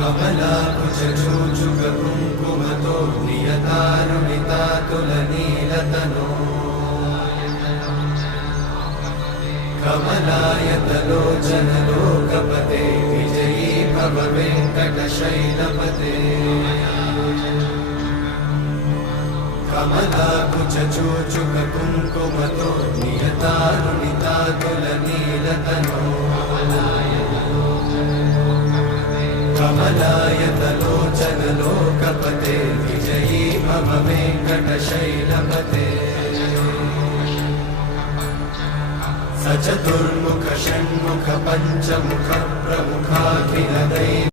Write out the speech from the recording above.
कमलाकुचूचुककुङ्कुमतो नियतारुणितातुलनीलतनो कमलायतलोचनलोकपते विजयी भव वेङ्कटशैलपते कमलाकुचूचुककुङ्कुमतो नियतारुणितातुलनीलतनो कमलायतलोचनलोकपते विजयी भव वेङ्कटशैलपते स चतुर्मुख षण्मुख पञ्चमुख प्रमुखाखिलदैव